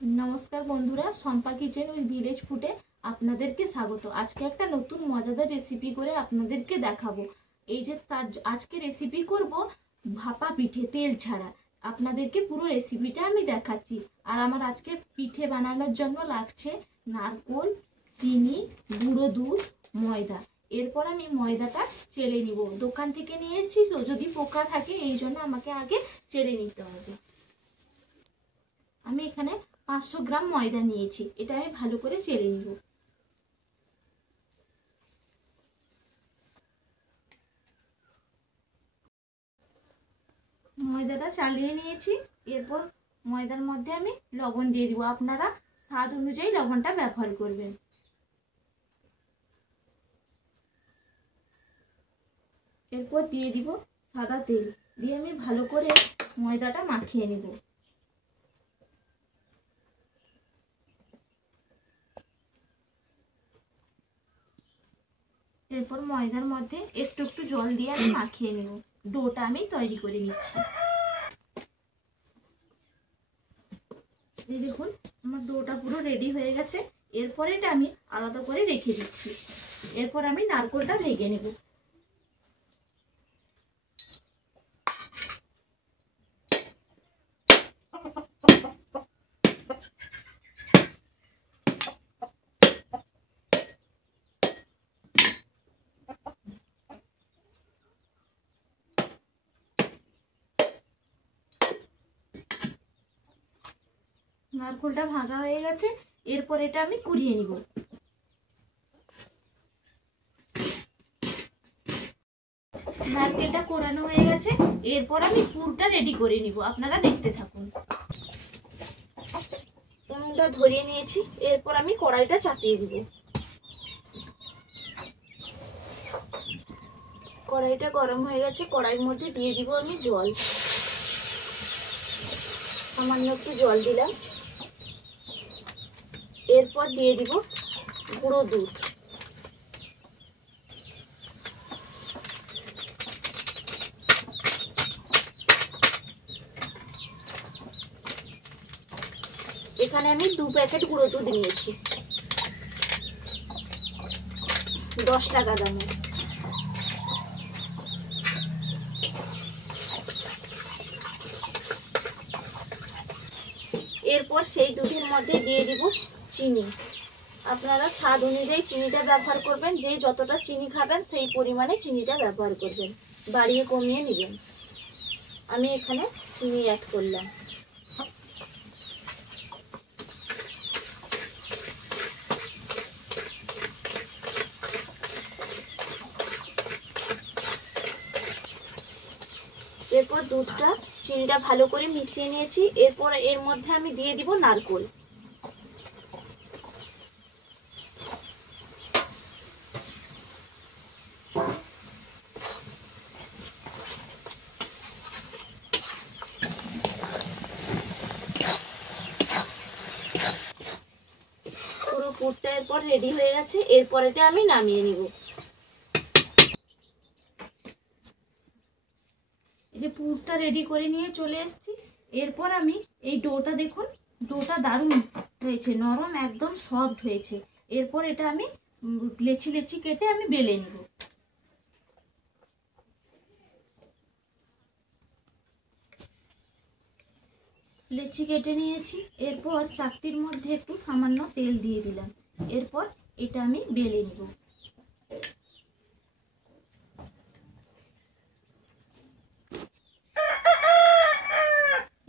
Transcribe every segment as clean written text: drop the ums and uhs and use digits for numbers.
नमस्कार बंधुरा सम्पा kitchen with village ফুডে আপনাদেরকে স্বাগত। আজকে একটা নতুন মজাদার রেসিপি করে আপনাদেরকে দেখাবো। এই যে আজকে রেসিপি করব ভাপা পিঠে তেল ছাড়া। আপনাদেরকে পুরো রেসিপিটা আমি দেখাচ্ছি। আর আমার আজকে পিঠে বানানোর জন্য লাগছে নারকেল, চিনি, গুঁড়ো দুধ, ময়দা। এরপর আমি ময়দাটা চেলে নিব। দোকান থেকে নিয়ে এসেছি, তো যদি পোকা থাকে এই জন্য আমাকে আগে চেলে নিতে হবে। আমি এখানে 500 গ্রাম ময়দা নিয়েছি, এটা আমি ভালো করে চেলে নিব। ময়দাটা চালিয়ে নিয়েছি। এরপর ময়দার মধ্যে আমি লবণ দিয়ে দিব। আপনারা স্বাদ অনুযায়ী লবণটা ব্যবহার করবেন। এরপর দিয়ে দিব সাদা তেল, দিয়ে আমি ভালো করে ময়দাটা মাখিয়ে নেব। এরপর ময়দার মধ্যে একটু একটু জল দিয়ে আমি মাখিয়ে নেব। ডোটা আমি তৈরি করে নিচ্ছি। এই দেখুন আমার ডোটা পুরো রেডি হয়ে গেছে। এরপর এটা আমি আলাদা করে রেখে দিচ্ছি। এরপর আমি নারকেলটা ভেঙে নেব। নারকেলটা ভাঙা হয়ে গেছে। এরপর এটা আমি কুড়িয়ে নিব। নারকেলটা কোরানো হয়ে গেছে। এরপর আমি পুরটা রেডি করে নিব। আপনারা দেখতে থাকুন। উনুনটা ধরিয়ে নিয়েছি। এরপর আমি কড়াইটা চাপিয়ে দিব। কড়াইটা গরম হয়ে গেছে। কড়াইয়ের মধ্যে দিয়ে দিব আমি জল। সামান্য একটু জল দিলাম। এরপর দিয়ে দিব গুঁড়ো দুধ। এখানে আমি 2 প্যাকেট গুঁড়ো দুধ নিয়েছি, 10 টাকা দামের। এরপর সেই দুধের মধ্যে দিয়ে দিব চিনি। আপনারা স্বাদ অনুযায়ী চিনিটা ব্যবহার করবেন। যে যতটা চিনি খাবেন সেই পরিমাণে চিনিটা ব্যবহার করবেন, বাড়িয়ে কমিয়ে নেবেন। আমি এখানে চিনি অ্যাড করলাম। এরপর দুধটা চিনিটা ভালো করে মিশিয়ে নিয়েছি। এরপর এর মধ্যে আমি দিয়ে দিব নারকেল। পুরো পুরটা এরপর রেডি হয়ে গেছে। এরপর এটা আমি নামিয়ে নিব। এই যে পুরটা রেডি করে নিয়ে চলে এসেছি। এরপর আমি এই ডোটা দেখুন, ডোটা দারুণ হয়েছে, নরম একদম সফট হয়েছে। এরপর এটা আমি লেচি লেচি কেটে আমি বেলে নেব। লেচি কেটে নিয়েছি। এরপর চাকতির মধ্যে একটু সামান্য তেল দিয়ে দিলাম। এরপর এটা আমি বেলে নেব।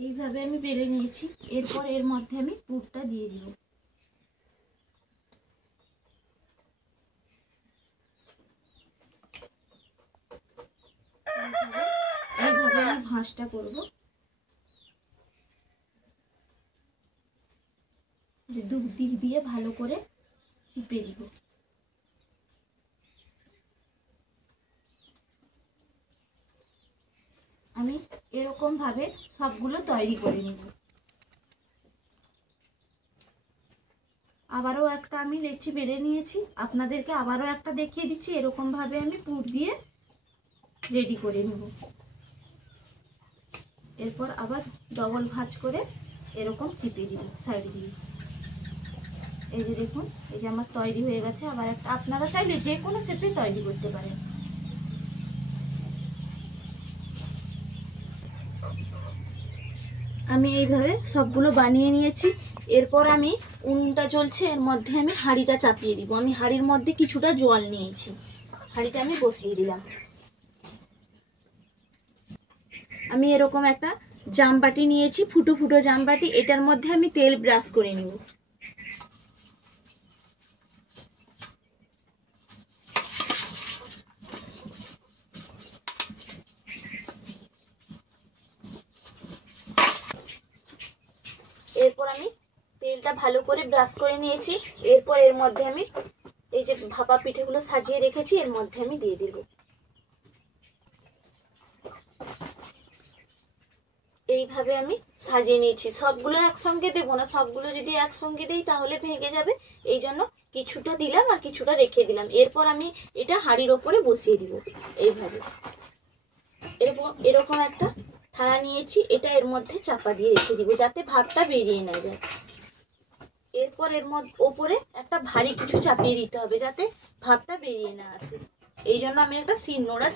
এইভাবে আমি বেলে নিয়েছি। এরপর এর মধ্যে আমি পুরটা দিয়ে দিব। এইভাবে আমি ভাঁজটা করব। দুধ দিক দিয়ে ভালো করে চিপে দিব। আমি এরকম ভাবে সবগুলো তৈরি করে নেব। আবারও একটা আমি লেচি বেলে নিয়েছি। আপনাদেরকে আবারও একটা দেখিয়ে দিচ্ছি। এরকম ভাবে আমি পুর দিয়ে রেডি করে নেব। এরপর আবার ডবল ভাঁজ করে এরকম চিপে দিব সাইড দিয়ে। এই যে দেখুন, এই যে আমার তৈরি হয়ে গেছে। আবার একটা আপনারা চাইলে যে কোনো শেপে তৈরি করতে পারেন। আমি এইভাবে সবগুলো বানিয়ে নিয়েছি। এরপর আমি উনুনটা জ্বলছে, এর মধ্যে আমি হাঁড়িটা চাপিয়ে দিব। আমি হাঁড়ির মধ্যে কিছুটা জল নিয়েছি, হাঁড়িটা আমি বসিয়ে দিলাম। আমি এরকম একটা জামবাটি নিয়েছি, ফুটো ফুটো জামবাটি। এটার মধ্যে আমি তেল ব্রাশ করে নিব। এরপর আমি তেলটা ভালো করে ব্রাশ করে নিয়েছি। এরপর এর মধ্যে আমি এই যে ভাপা পিঠেগুলো সাজিয়ে রেখেছি, এর মধ্যে আমি দিয়ে দিব। এইভাবে আমি সাজিয়ে নিয়েছি। সবগুলো একসঙ্গে দেবো না, সবগুলো যদি একসঙ্গে দিই তাহলে ভেঙে যাবে। এই জন্য কিছুটা দিলাম আর কিছুটা রেখে দিলাম। এরপর আমি এটা হাঁড়ির ওপরে বসিয়ে দিব এইভাবে। এরকম একটা থালা নিয়েছি, এটা এর মধ্যে চাপা দিয়ে রেখে দিব যাতে ভাপটা বেরিয়ে না যায়। এরপর এর মধ্যে ওপরে একটা ভারী কিছু চাপিয়ে দিতে হবে যাতে ভাপটা বেরিয়ে না আসে। এই জন্য আমি একটা শিলনোড়া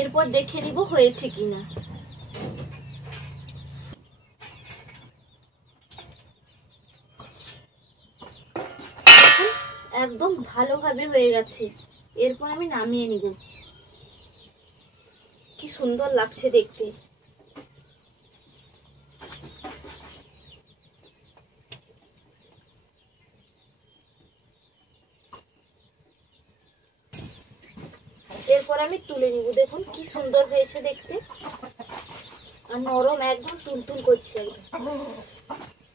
এরপর দেখে নিব হয়েছে কিনা। একদম ভালোভাবে হয়ে গেছে। এরপর আমি নামিয়ে নিব। কি সুন্দর লাগছে দেখতে। এরপর আমি তুলে নিব। দেখুন কি সুন্দর হয়েছে দেখতে, আর নরম, একদম তুলতুল করছে, একদম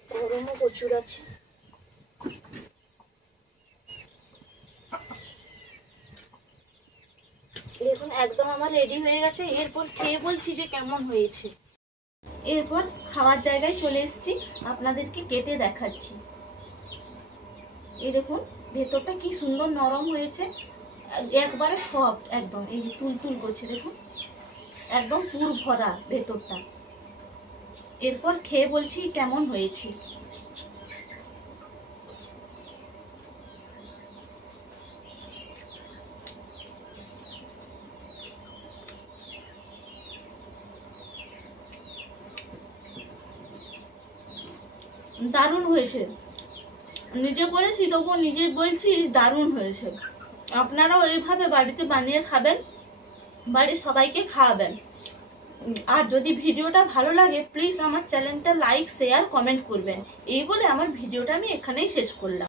গরমও প্রচুর আছে। দেখুন একদম আমার রেডি হয়ে গেছে। এরপর খেয়ে বলছি যে কেমন হয়েছে। এরপর খাওয়ার জায়গায় চলে এসেছি, আপনাদেরকে কেটে দেখাচ্ছি। এই দেখুন ভেতরটা কি সুন্দর নরম হয়েছে, একবারে সফট একদম। এই যে তুলতুল করছে, দেখুন একদম পুর ভরা ভেতরটা। এরপর খেয়ে বলছি কেমন হয়েছে। দারুণ হয়েছে, নিজে করেছি তখন নিজে বলছি দারুণ হয়েছে। আপনারাও এইভাবে বাড়িতে বানিয়ে খাবেন, বাড়ির সবাইকে খাওয়াবেন। আর যদি ভিডিওটা ভালো লাগে প্লিজ আমার চ্যানেলটা লাইক শেয়ার কমেন্ট করবেন। এই বলে আমার ভিডিওটা আমি এখানেই শেষ করলাম।